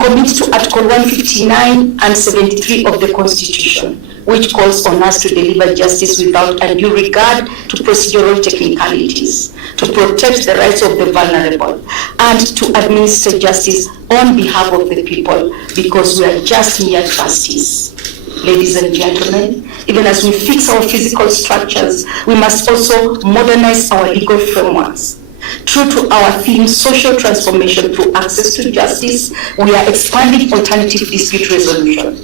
commit to Article 159 and 73 of the Constitution, which calls on us to deliver justice without undue regard to procedural technicalities, to protect the rights of the vulnerable, and to administer justice on behalf of the people, because we are just mere trustees. Ladies and gentlemen, even as we fix our physical structures, we must also modernize our legal frameworks. True to our theme, social transformation through access to justice, we are expanding alternative dispute resolution.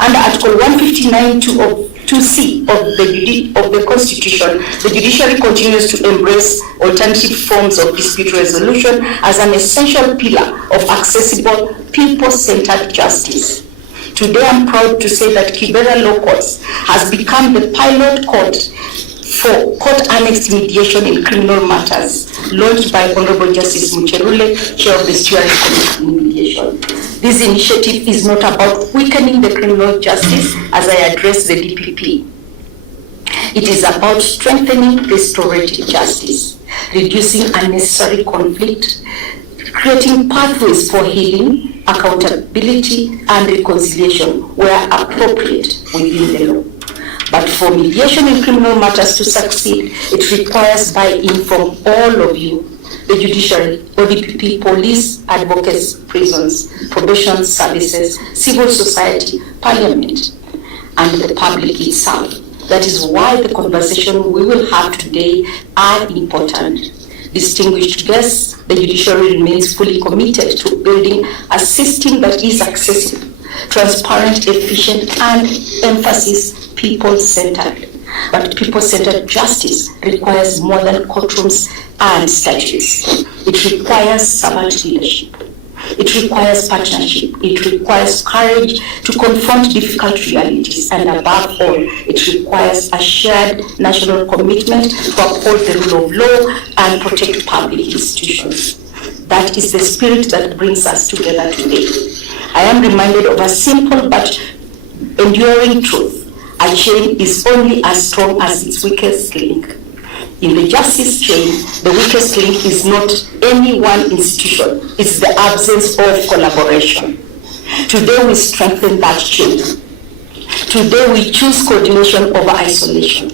Under Article 159 2C of the Constitution, the judiciary continues to embrace alternative forms of dispute resolution as an essential pillar of accessible, people-centered justice. Today, I'm proud to say that Kibera Law Courts has become the pilot court for court-annexed mediation in criminal matters, launched by Honorable Justice Mucherule, Chair of the Steering Committee on Mediation. This initiative is not about weakening the criminal justice as I address the DPP. It is about strengthening restorative justice, reducing unnecessary conflict, creating pathways for healing, accountability, and reconciliation where appropriate within the law. But for mediation in criminal matters to succeed, it requires buy-in from all of you, the judiciary, ODPP, police, advocates, prisons, probation services, civil society, parliament, and the public itself. That is why the conversation we will have today are important. Distinguished guests, the judiciary remains fully committed to building a system that is accessible, transparent, efficient, and emphasis people-centered. But people-centered justice requires more than courtrooms and statutes. It requires servant leadership. It requires partnership. It requires courage to confront difficult realities. And above all, it requires a shared national commitment to uphold the rule of law and protect public institutions. That is the spirit that brings us together today. I am reminded of a simple but enduring truth. A chain is only as strong as its weakest link. In the justice chain, the weakest link is not any one institution, it's the absence of collaboration. Today we strengthen that chain. Today we choose coordination over isolation,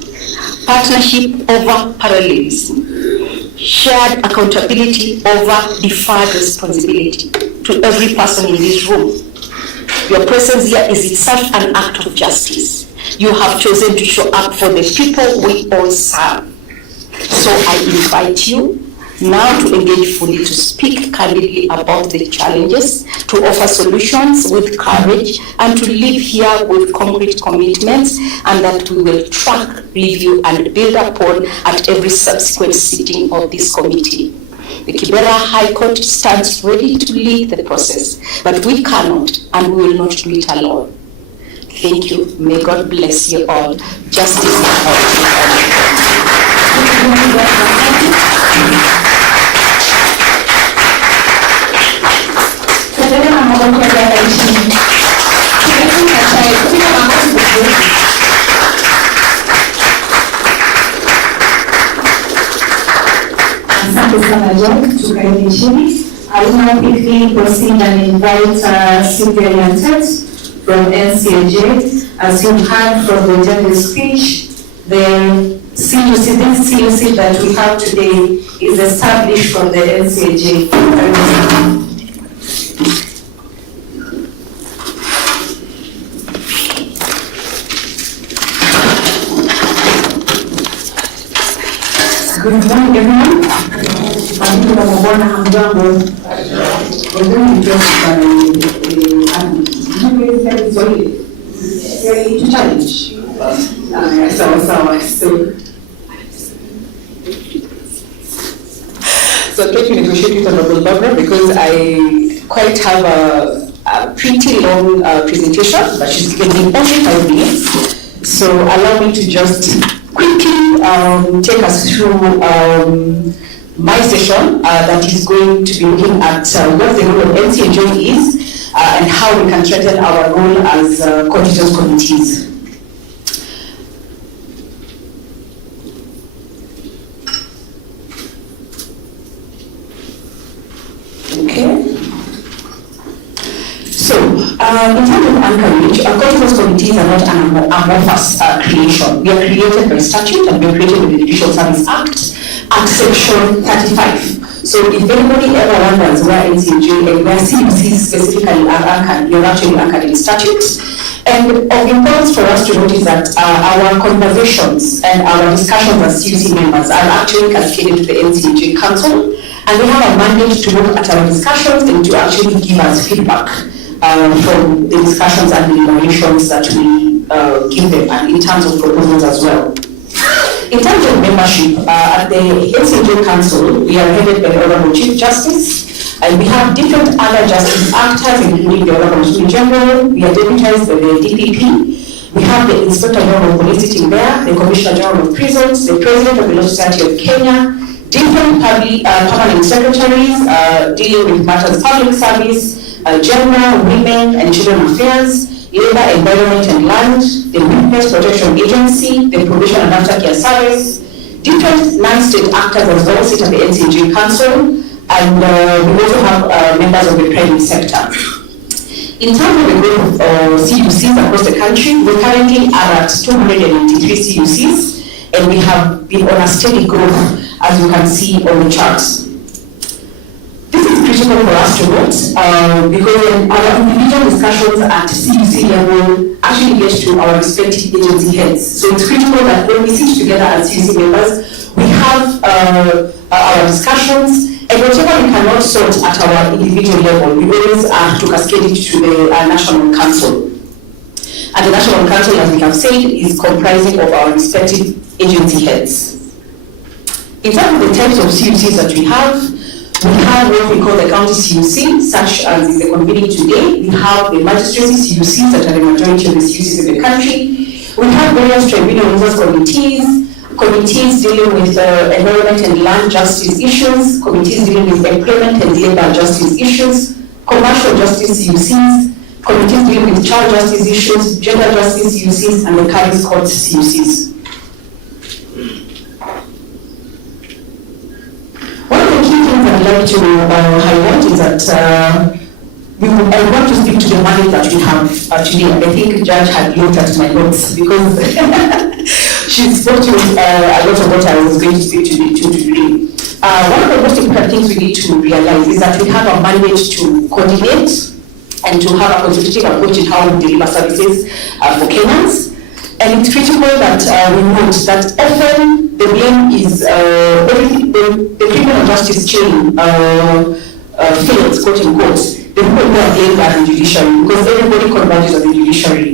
partnership over parallelism, shared accountability over deferred responsibility. To every person in this room, your presence here is itself an act of justice. You have chosen to show up for the people we all serve. So I invite you now to engage fully, to speak candidly about the challenges, to offer solutions with courage, and to live here with concrete commitments, and that we will track, review, and build upon at every subsequent sitting of this committee. The Kibera High Court stands ready to lead the process, but we cannot and we will not do it alone. Thank you. May God bless you all. Justice is all. I will now quickly proceed and invite Sylvia Yantet from NCAJ. As you heard from the judge's speech, the CUC that we have today is established from the NCAJ. Good morning, everyone. I'm very impressed by to challenge. So I'd like to negotiate with Honorable Barbara because I quite have a pretty long presentation, but she's given me only 5 minutes. So allow me to just quickly take us through my session that is going to be looking at what the role of NCAJ is and how we can strengthen our role as coordinators committees. Okay. So, in terms of anchorage, courthouse committees are not an amorphous creation. We are created by statute and we are created with the Judicial Service Act at Section 35. So if anybody ever wonders where NCJ and where CUCs specifically are anchored, you're actually anchored in statutes. And of importance for us to note is that our conversations and our discussions as CUC members are actually cascaded to the NCJ Council, and they have a mandate to look at our discussions and to actually give us feedback from the discussions and deliberations that we give them, and in terms of proposals as well. In terms of membership, at the NCJ Council, we are headed by the Honorable Chief Justice, and we have different other justice actors, including the Honorable Attorney General. We are deputized by the DPP. We have the Inspector General of Police sitting there, the Commissioner General of Prisons, the President of the Law Society of Kenya, different permanent secretaries dealing with matters of public service, gender, women, and children affairs, Labor, Environment and Land, the Witness Protection Agency, the Probation and Aftercare Service, different non-state actors as well sit at the NCJ Council, and we also have members of the private sector. In terms of the growth of CUCs across the country, we currently are at 293 CUCs, and we have been on a steady growth, as you can see on the charts. This is critical for us to note because our individual discussions at CUC level actually get to our respective agency heads. So it's critical that when we sit together as CUC members, we have our discussions, and whatever we cannot sort at our individual level, we always have to cascade it to the National Council. And the National Council, as we have said, is comprising of our respective agency heads. In terms of the types of CUCs that we have what we call the county CUC, such as is the convening today. We have the magistracy CUCs that are the majority of the CUCs in the country. We have various tribunal users committees dealing with environment and land justice issues, committees dealing with employment and labor justice issues, commercial justice CUCs, committees dealing with child justice issues, gender justice CUCs, and the Carries Courts CUCs. I'd like to highlight is that I want to speak to the mandate that we have today, and I think Judge had looked at my notes because she spoke to a lot of what I was going to speak to today. One of the most important things we need to realize is that we have a mandate to coordinate and to have a consultative approach in how we deliver services for Kenyans. And it's critical that we note that often the blame is the criminal justice chain fails, quote unquote. The people who are blamed are the judiciary because everybody converges at the judiciary.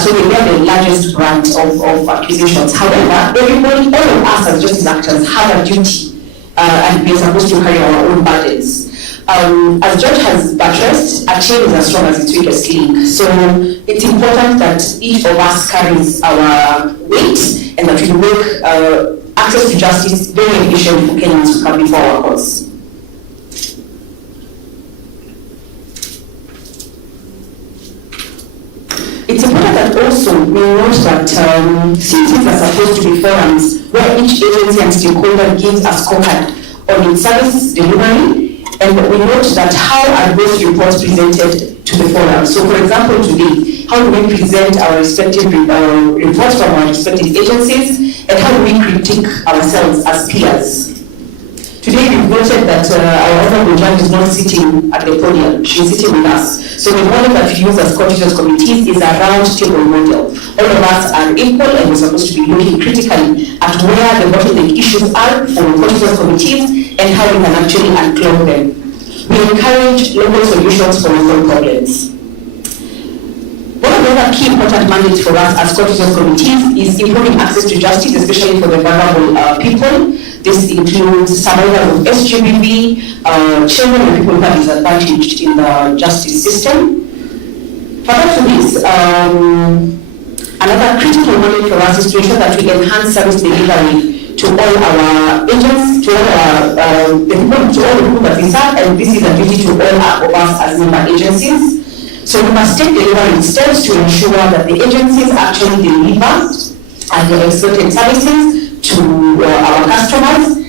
So they bear the largest brunt of accusations. However, everybody, all of us as justice actors have a duty and we are supposed to carry our own burdens. As Judge has buttressed, a chain is as strong as its weakest link. So it's important that each of us carries our weight and that we make access to justice very efficient for Kenyans who come before our courts. It's important that also we note that CUCs are supposed to be forums where each agency and stakeholder gives a scorecard on its service delivery. And we note that how are those reports presented to the forum. So for example, today, how do we present our respective reports from our respective agencies, and how do we critique ourselves as peers? Today we've noted that our Honorable Judge is not sitting at the podium, she's sitting with us. So the model that we use as court committees is a round table model. All of us are equal and we're supposed to be looking critically at where the bottleneck issues are for court committees and how we can actually unclog them. We encourage local solutions for local problems. One of the other key important mandates for us as court committees is improving access to justice, especially for the vulnerable people. This includes survivors of SGBV, children and people who are disadvantaged in the justice system. Further to this, another critical mandate for us is to ensure that we enhance service delivery to all our agents, to all the people that we serve, and this is a duty to all of us as member agencies. So we must take delivery steps to ensure that the agencies actually deliver their expected services to our customers,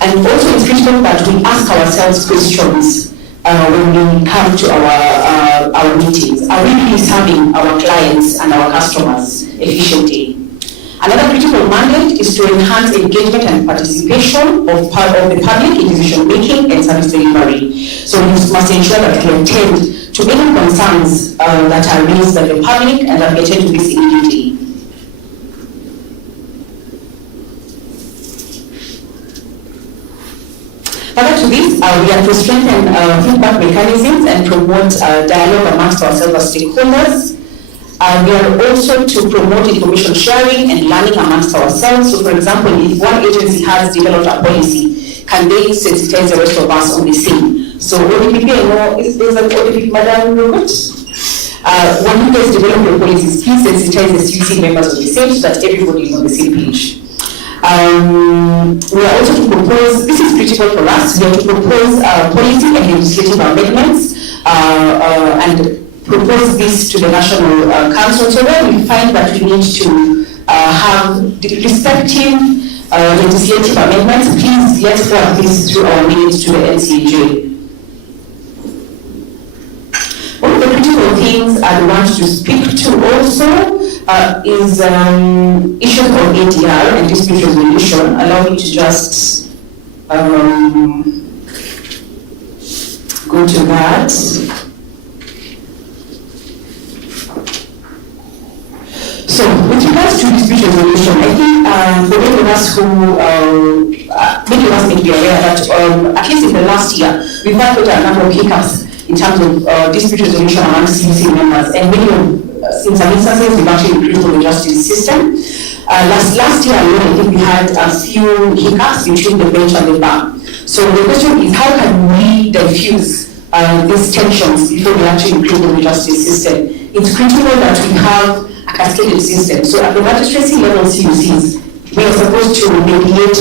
and also it's critical that we ask ourselves questions when we come to our our meetings? Are we really serving our clients and our customers efficiently? Another critical mandate is to enhance engagement and participation of the public in decision making and service delivery. So we must ensure that we attend to any concerns that are raised by the public and that we attend to this immediately. Further to this, we are to strengthen feedback mechanisms and promote dialogue amongst ourselves as stakeholders. We are also to promote information sharing and learning amongst ourselves. So, for example, if one agency has developed a policy, can they sensitize the rest of us on the same? So, ODPP, I know, is there an ODPP, Madam Robert? When you guys develop your policies, please sensitize the CUC members on the same so that everybody is on the same page. We are also to propose, this is critical for us, we are to propose policy and legislative amendments and propose this to the National Council. So where we find that we need to have the respective legislative amendments, please let's forward this through our minutes to the NCAJ. One of the critical things I want to speak to also is issues of ADR and dispute resolution. Allow me to just go to that. So, with regards to dispute resolution, I think for many of us who, many of us may be aware that at least in the last year, we've had quite a number of hiccups in terms of dispute resolution among CUC members, and many of, in some instances, we've actually improved the justice system. Last year alone, I think we had a few hiccups between the bench and the bar. So the question is, how can we diffuse these tensions before we actually improve the justice system? It's critical that we have a cascaded system. So at the magistracy level CUCs, we are supposed to mediate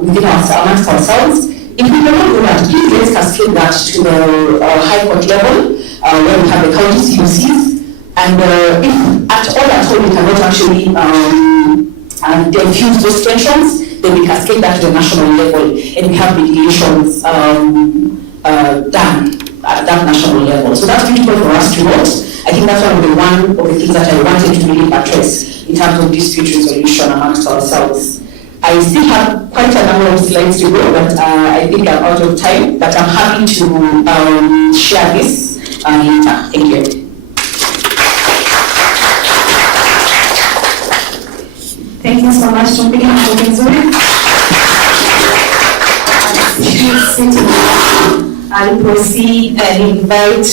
within amongst ourselves. If we cannot do that, please let's cascade that to the High Court level, where we have the county CUCs. And if at all we cannot actually diffuse those tensions, then we cascade that to the national level, and we have mediations done at that national level. So that's critical for us to note. I think that's one of the things that I wanted to really address in terms of dispute resolution amongst ourselves. I still have quite a number of slides to go, but I think I'm out of time. But I'm happy to share this later. Thank you. Thank you so much, I'll proceed and invite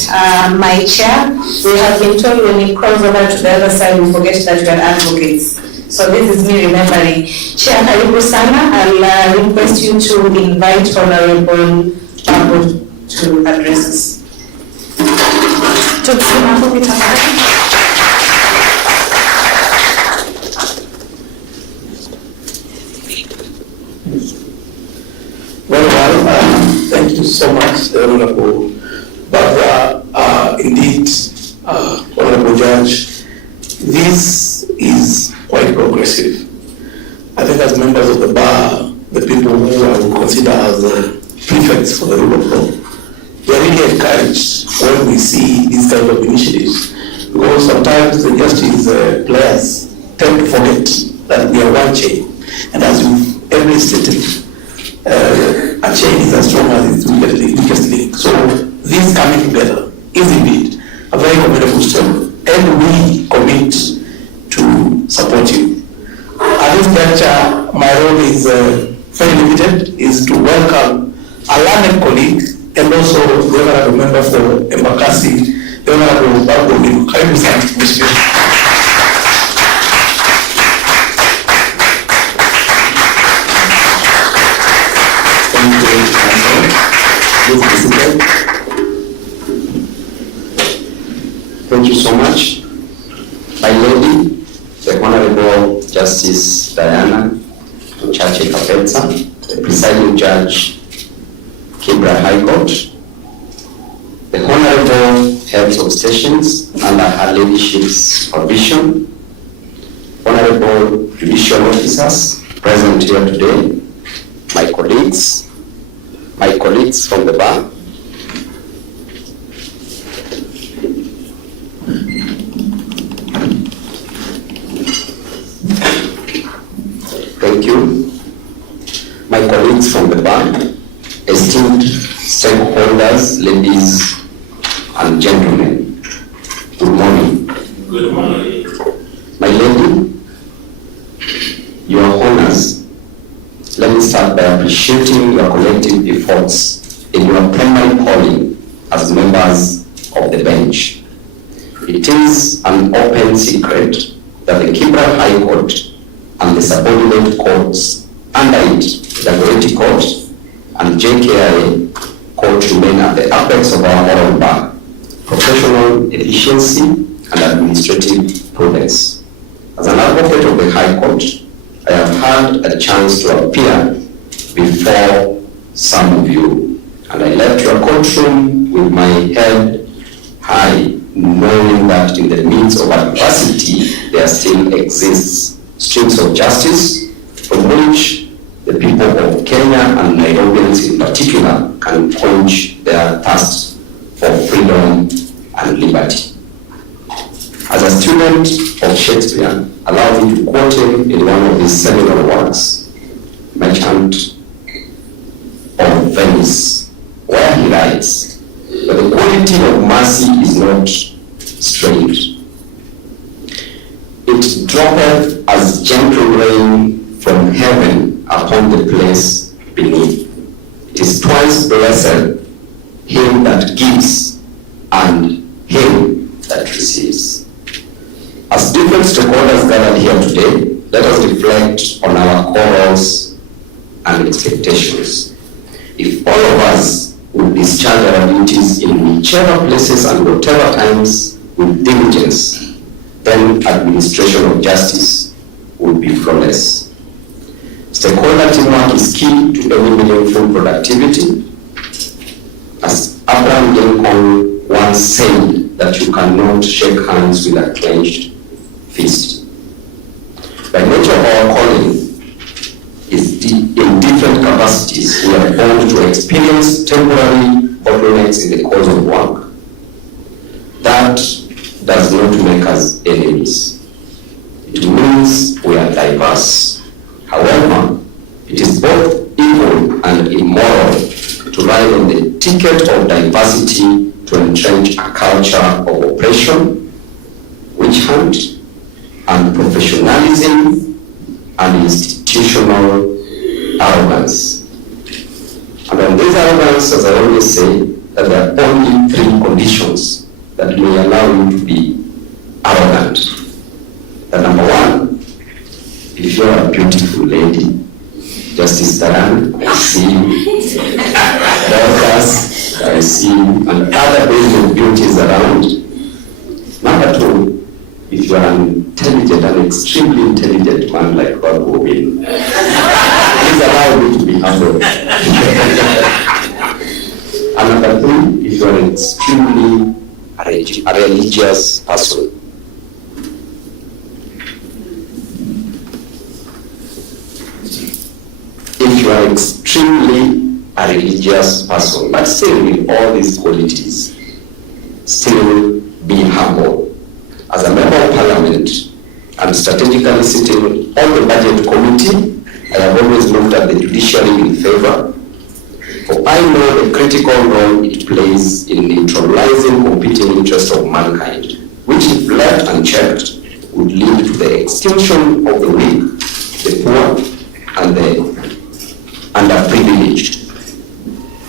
my chair. We have been told when we cross over to the other side, we forget that we are advocates. So this is me remembering. Chair Karibu Sana, I'll request you to invite Honorable Babu to address us. Thank you so much, Honorable Babu. Indeed, Honorable Judge, this is quite progressive. I think as members of the bar, the people who I would consider as prefects for the rule of law, they are really encouraged when we see these kind of initiatives, because sometimes the justice players tend to forget that we are one chain, and as you've ever stated, a chain is as strong as its weakest link. So this coming together is indeed a very commendable step, and we commit to support you. At this juncture, my role is very limited, is to welcome a learned colleague and also the honorable member for Embakasi, the honorable Babu. Karibu sana, Mheshimiwa. Thank you so much. My lady, the Honorable Justice Diana Chache Kapetsa, the presiding judge, Kibra High Court, the Honorable Heads of Stations under her ladyship's supervision, Honorable Judicial Officers present here today, my colleagues from the bar, greetings from the bar, esteemed stakeholders, ladies and gentlemen. Good morning. Good morning. My lady, Your Honors, let me start by appreciating your collective efforts in your primary calling as members of the bench. It is an open secret that the Kibra High Court and the subordinate courts under it, the Goretti Court and JKIA Court, remain at the apex of our moral bar, professional efficiency and administrative prudence. As an advocate of the High Court, I have had a chance to appear before some of you, and I left your courtroom with my head high, knowing that in the midst of adversity, there still exists streams of justice from which the people of Kenya and Nairobians in particular can quench their thirst for freedom and liberty. As a student of Shakespeare, allow me to quote him in one of his seminal works, Merchant of Venice, where he writes, "But the quality of mercy is not strange. It droppeth as gentle rain from heaven upon the place beneath. It is twice blessed him that gives and him that receives." As different stakeholders gathered here today, let us reflect on our quarrels and expectations. If all of us would discharge our duties in whichever places and whatever times with diligence, then administration of justice would be flawless. Stakeholder teamwork is key to any meaningful productivity. As Abraham Lincoln once said, that you cannot shake hands with a clenched fist. By nature of our calling is in different capacities, we are bound to experience temporary bottlenecks in the course of work. That does not make us enemies. It means we are diverse. However, it is both evil and immoral to ride on the ticket of diversity to entrench a culture of oppression, witch hunt, and professionalism and institutional arrogance. And on this arrogance, as I always say, that there are only three conditions that may allow you to be arrogant. The number one, if you're a beautiful lady, Justice Taran, I see you. Dorcas, I see you, and other basic beauties around. Number two, if you are an intelligent, an extremely intelligent man like Babu, please allow me to be humble. And number three, if you are extremely a religious person. If you are extremely a religious person, but still with all these qualities, still be humble. As a member of parliament and strategically sitting on the budget committee, I have always looked at the judiciary in favor, for I know the critical role it plays in neutralizing competing interests of mankind, which if left unchecked would lead to the extinction of the weak, the poor, and the underprivileged.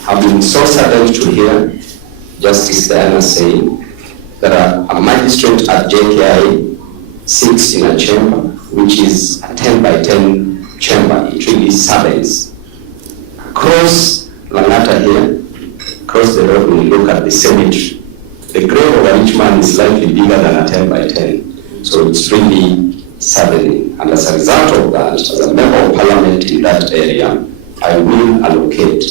I've been so saddened to hear Justice Diana saying that a magistrate at JKI sits in a chamber, which is a 10 by 10 chamber. It really saddens. Across Langata here, across the road, when you look at the cemetery, the grave of a rich man is slightly bigger than a 10 by 10. So it's really saddening. And as a result of that, as a member of parliament in that area, I will allocate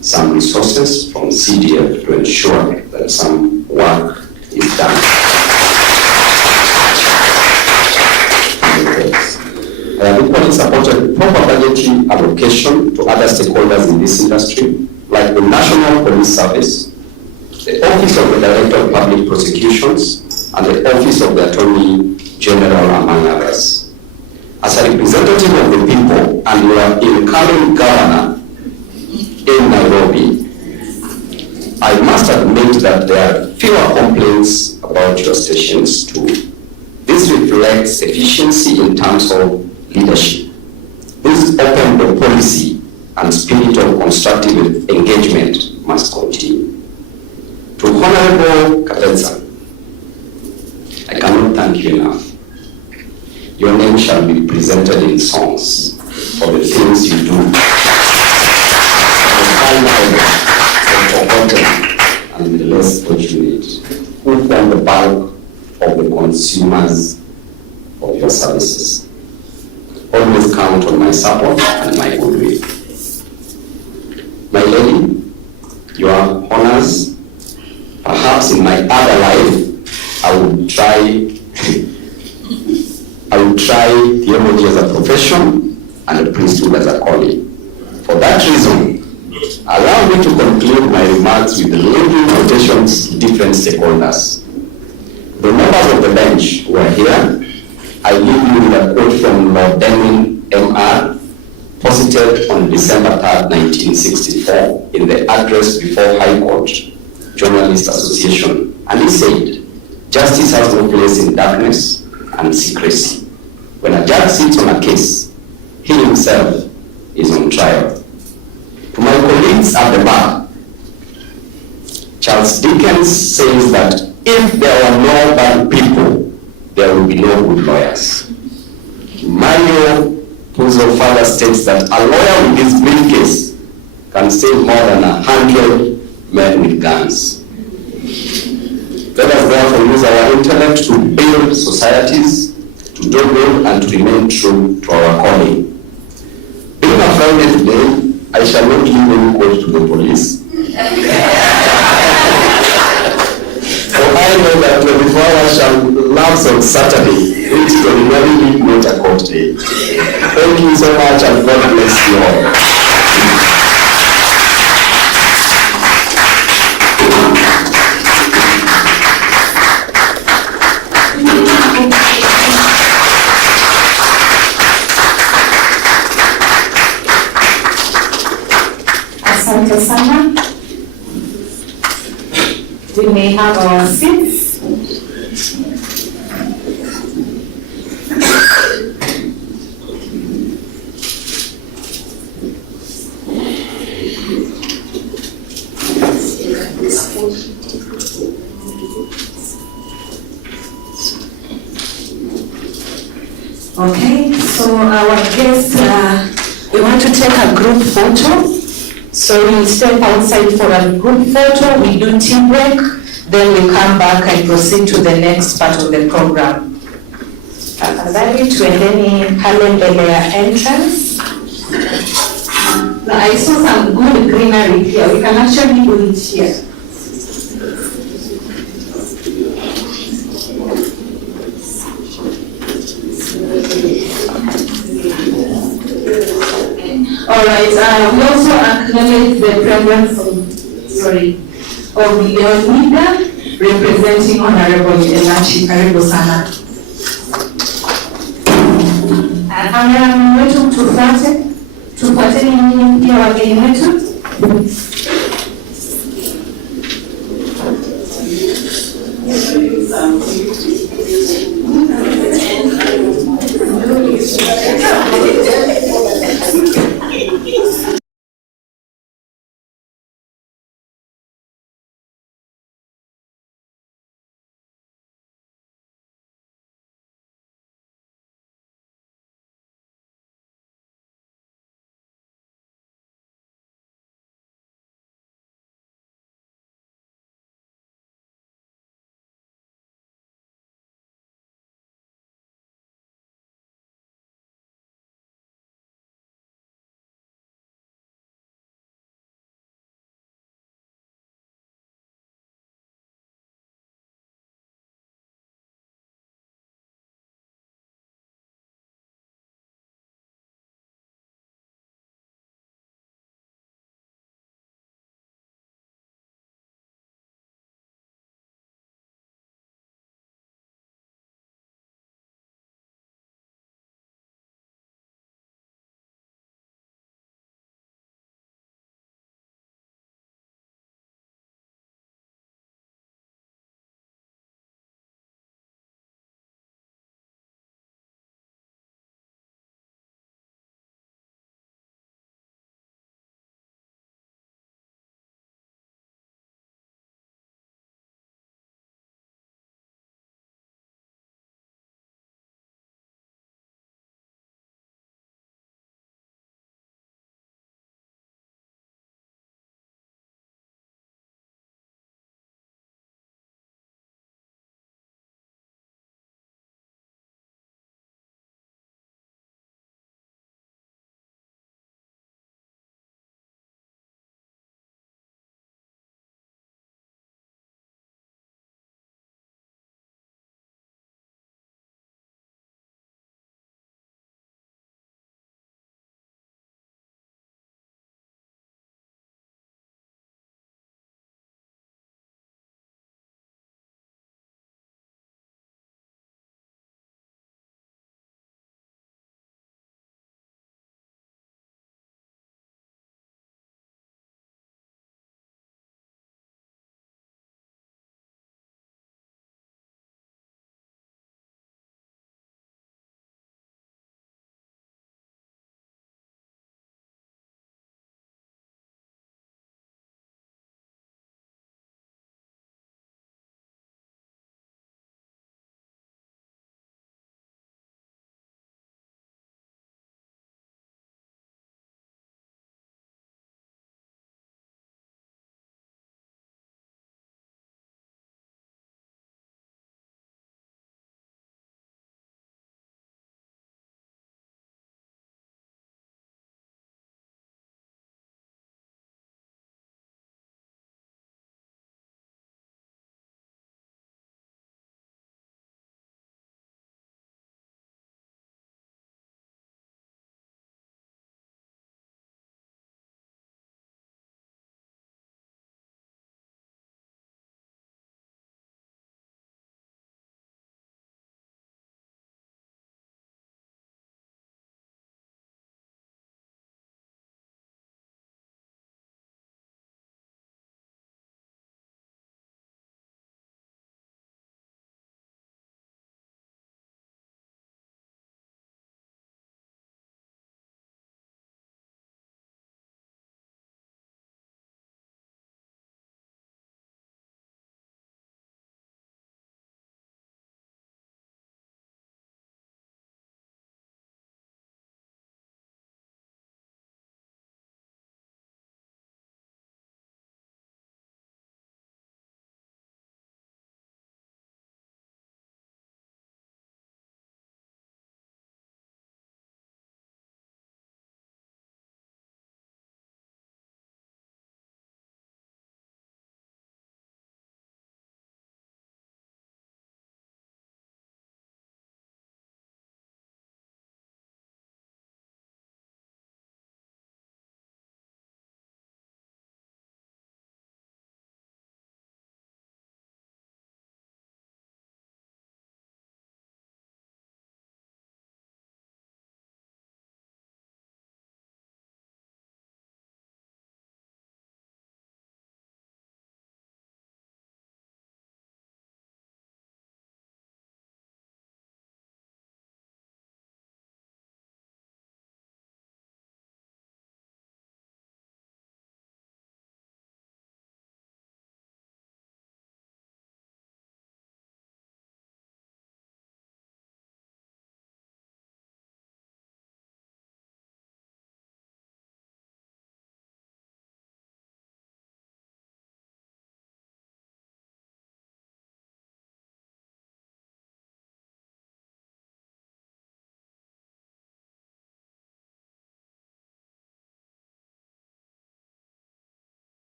some resources from CDF to ensure that some work is done. I have equally supported proper budgetary allocation to other stakeholders in this industry, like the National Police Service, the Office of the Director of Public Prosecutions, and the Office of the Attorney General, among others. As a representative of the people and your incoming governor, in Nairobi, I must admit that there are fewer complaints about your stations too. This reflects efficiency in terms of leadership. This open-door policy and spirit of constructive engagement must continue. To Honorable Kapenza, I cannot thank you enough. Your name shall be presented in songs for the things you do. The forgotten and the less fortunate, who form the bulk of the consumers of your services. Always count on my support and my goodwill. My lady, your honors, perhaps in my other life, I would try theology as a profession and a priesthood as a calling. For that reason, allow me to conclude my remarks with the linking quotations to different stakeholders. The members of the bench who are here, I leave you with a quote from Lord Denning, M.R., posited on December 3rd, 1964, in the address before High Court Journalists Association. And he said, "Justice has no place in darkness and secrecy. When a judge sits on a case, he himself is on trial." To my colleagues at the bar, Charles Dickens says that if there were no bad people, there will be no good lawyers. Mario Puzo further states that a lawyer with his briefcase can save more than 100 men with guns. Let us therefore use our intellect to build societies, to do good, and to remain true to our calling. Being a Friday today, I shall not leave any quote to the police. For I know that 24 hours shall lapse on Saturday, which is ordinarily not a court day. Thank you so much, and God bless you all. Asante sana. We may have our seats. Okay, so our guests, we want to take a group photo. So we'll step outside for a group photo, we do tea break, then we come back and proceed to the next part of the program. Tafadhali tuendeni pale mbele ya entrance. Now I saw some good greenery here, we can actually do it here. All right, we also acknowledge the presence of Leonida, representing Honorable Elachi. Karibu sana. Kamera wetu tufuate nyinyi pia wageni wetu.